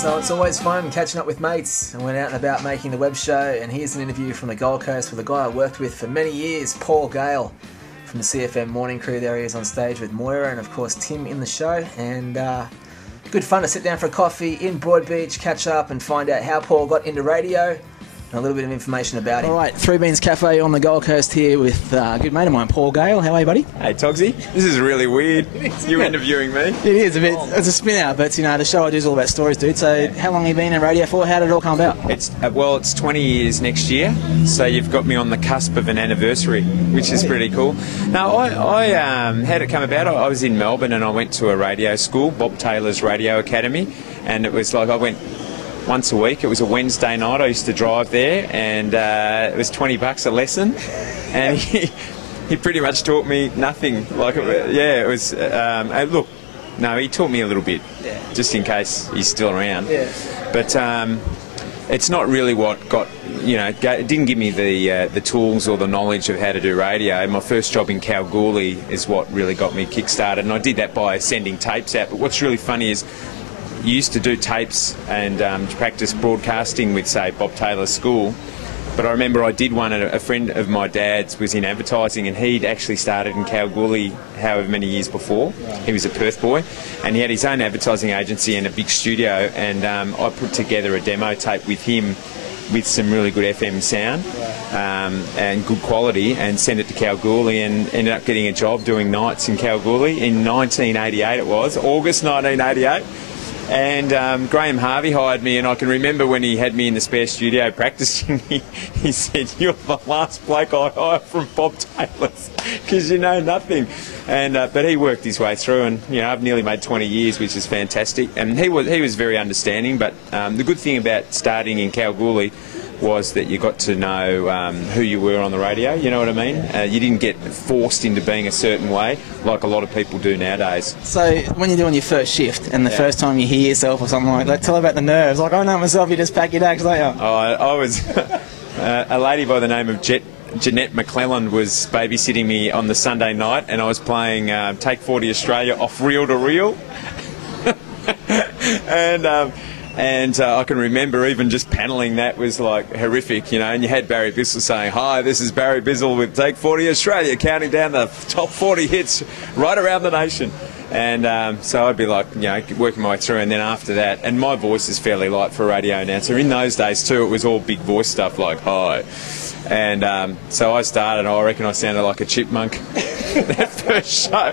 So it's always fun catching up with mates and went out and about making the web show, and here's an interview from the Gold Coast with a guy I worked with for many years, Paul Gale from the CFM morning crew. There he is on stage with Moira and of course Tim in the show, and good fun to sit down for a coffee in Broadbeach, catch up and find out how Paul got into radio and a little bit of information about him. Alright, Three Beans Cafe on the Gold Coast here with a good mate of mine, Paul Gale. How are you, buddy? Hey, Togsy. This is really weird. You interviewing me? It is a bit. It's a spin out, but you know, the show I do is all about stories, dude. So how long have you been in radio for? How did it all come about? It's 20 years next year, so you've got me on the cusp of an anniversary, which is pretty cool. Now, I had it come about. I was in Melbourne and I went to a radio school, Bob Taylor's Radio Academy, and it was like I went once a week. It was a Wednesday night. I used to drive there, and it was $20 a lesson, and he pretty much taught me nothing. Like, yeah, it was. Look, no, he taught me a little bit, just in case he's still around. Yeah. But it's not really what got, you know, it didn't give me the tools or the knowledge of how to do radio. My first job in Kalgoorlie is what really got me kick-started, and I did that by sending tapes out. But what's really funny is, you used to do tapes and practice broadcasting with, say, Bob Taylor's school. But I remember I did one, a friend of my dad's was in advertising, and he'd actually started in Kalgoorlie however many years before. He was a Perth boy, and he had his own advertising agency and a big studio, and I put together a demo tape with him with some really good FM sound and good quality, and sent it to Kalgoorlie, and ended up getting a job doing nights in Kalgoorlie in 1988 it was, August 1988. And Graham Harvey hired me, and I can remember when he had me in the spare studio practicing, he said, "You're the last bloke I hired from Bob Taylor's, because you know nothing." And but he worked his way through, and you know, I've nearly made 20 years, which is fantastic. And he was very understanding. But the good thing about starting in Kalgoorlie was that you got to know who you were on the radio, you know what I mean? You didn't get forced into being a certain way like a lot of people do nowadays. So when you're doing your first shift and the first time you hear yourself or something like that, tell about the nerves. Like, I know myself, you just pack your bags, don't you? Oh, I was a lady by the name of Jeanette McClellan was babysitting me on the Sunday night, and I was playing Take 40 Australia off reel to reel. And I can remember even just panelling that was like horrific, you know, and you had Barry Bissell saying, "Hi, this is Barry Bissell with Take 40 Australia, counting down the top 40 hits right around the nation." And so I'd be like, you know, working my way through, and then after that, and my voice is fairly light for a radio announcer. In those days too, it was all big voice stuff like, "Hi." And so I started, I reckon I sounded like a chipmunk that first show,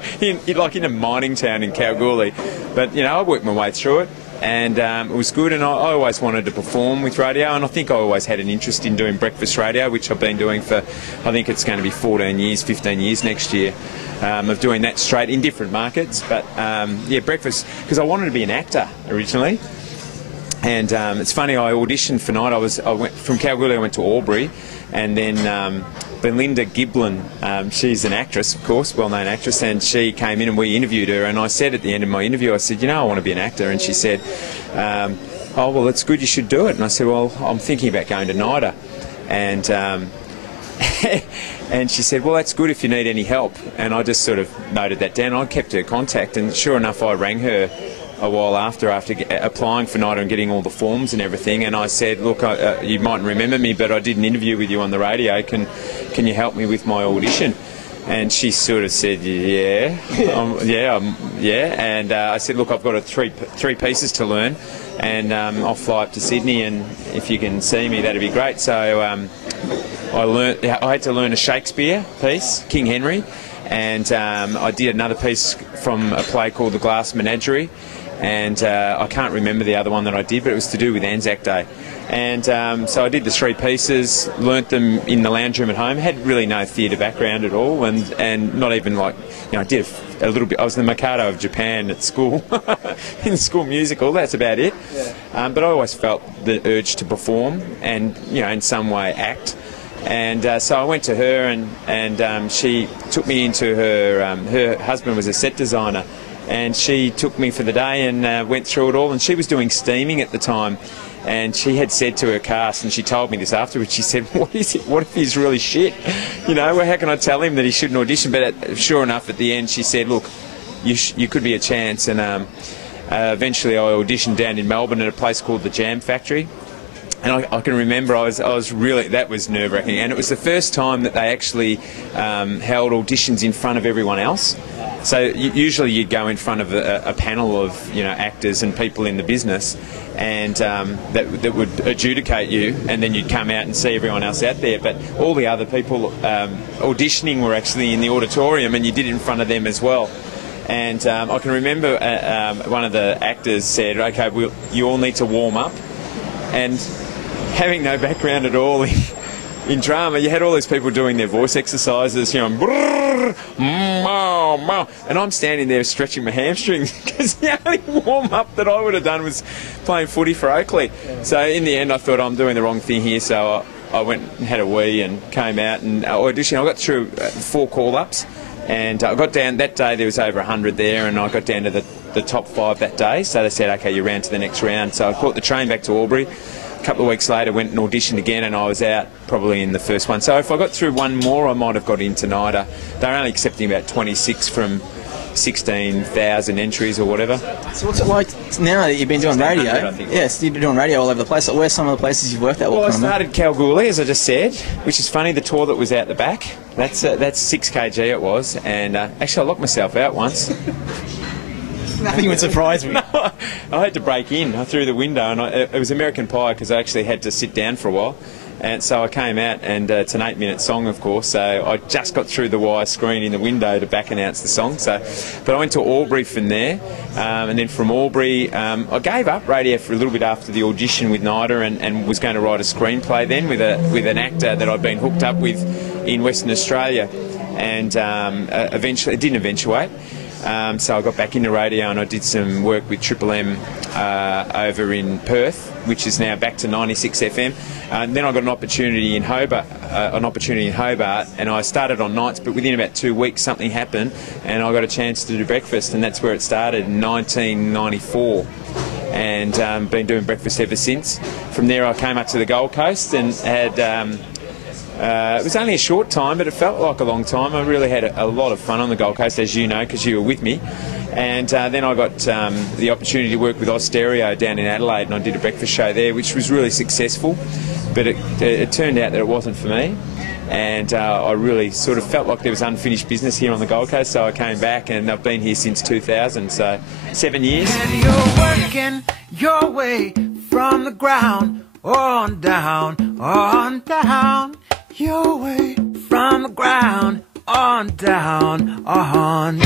like in a mining town in Kalgoorlie. But, you know, I worked my way through it. And it was good, and I always wanted to perform with radio, and I think I always had an interest in doing breakfast radio, which I've been doing for, I think it's going to be 14 years, 15 years next year, of doing that straight in different markets. But yeah, breakfast, because I wanted to be an actor originally. And it's funny, I auditioned for night. I went from Kalgoorlie, I went to Albury, and then Belinda Giblin, she's an actress, of course, well-known actress, and she came in and we interviewed her, and I said at the end of my interview, I said, "You know, I want to be an actor," and she said, "Oh, well, that's good, you should do it." And I said, "Well, I'm thinking about going to NIDA," and and she said, "Well, that's good if you need any help," and I just sort of noted that down. I kept her contact, and sure enough, I rang her a while after applying for NIDA and getting all the forms and everything, and I said, "Look, you mightn't remember me, but I did an interview with you on the radio. Can you help me with my audition?" And she sort of said, "Yeah, yeah." And I said, "Look, I've got three pieces to learn, and I'll fly up to Sydney, and if you can see me, that'd be great." So I had to learn a Shakespeare piece, King Henry, and I did another piece from a play called The Glass Menagerie. And I can't remember the other one that I did, but it was to do with Anzac Day. And so I did the three pieces, learnt them in the lounge room at home, had really no theatre background at all, and not even like, you know, I did a little bit, I was the Mikado of Japan at school, in the school musical, that's about it. Yeah. But I always felt the urge to perform and, you know, in some way act. And so I went to her, and she took me into her husband was a set designer, and she took me for the day and went through it all, and she was doing steaming at the time, and she had said to her cast, and she told me this afterwards, she said, "What if he's really shit? You know, well, how can I tell him that he shouldn't audition?" But sure enough, at the end, she said, "Look, you could be a chance," and Eventually I auditioned down in Melbourne at a place called the Jam Factory. And I can remember I was really, that was nerve-wracking, and it was the first time that they actually held auditions in front of everyone else. So usually you'd go in front of a panel of actors and people in the business, and that would adjudicate you, and then you'd come out and see everyone else out there. But all the other people auditioning were actually in the auditorium, and you did it in front of them as well. And I can remember one of the actors said, "Okay, you all need to warm up," and having no background at all in drama, you had all these people doing their voice exercises, brrr, and I'm standing there stretching my hamstrings because the only warm-up that I would have done was playing footy for Oakley. So in the end I thought, I'm doing the wrong thing here, so I went and had a wee and came out and auditioned. I got through 4 call-ups, and I got down, that day there was over 100 there, and I got down to the top 5 that day, so they said, okay, you're round to the next round. So I caught the train back to Albury. A couple of weeks later went and auditioned again, and I was out probably in the first one. So if I got through one more, I might have got into NIDA. They were only accepting about 26 from 16,000 entries or whatever. So what's it like now that you've been doing radio? Yes, you've been doing radio all over the place. Where's some of the places you've worked at? Well, I started Kalgoorlie, as I just said, which is funny, the tour that was out the back. That's 6 kg it was, and actually I locked myself out once. Nothing would surprise me. No, I had to break in. I threw the window, and it was American Pie because I actually had to sit down for a while. And so I came out, and it's an 8-minute song, of course, so I just got through the wire screen in the window to back announce the song. But I went to Albury from there, and then from Albury, I gave up radio for a little bit after the audition with NIDA, and was going to write a screenplay then with an actor that I'd been hooked up with in Western Australia, and eventually it didn't eventuate. So I got back into radio, and I did some work with Triple M over in Perth, which is now back to 96 FM. And then I got an opportunity in Hobart, and I started on nights, but within about 2 weeks something happened, and I got a chance to do breakfast, and that's where it started in 1994. And been doing breakfast ever since. From there I came up to the Gold Coast and had it was only a short time, but it felt like a long time. I really had a lot of fun on the Gold Coast, as you know, because you were with me. And then I got the opportunity to work with Oz Stereo down in Adelaide, and I did a breakfast show there, which was really successful. But it turned out that it wasn't for me. And I really sort of felt like there was unfinished business here on the Gold Coast, so I came back, and I've been here since 2000, so 7 years. And you're working your way from the ground on down, your way from the ground on down, on.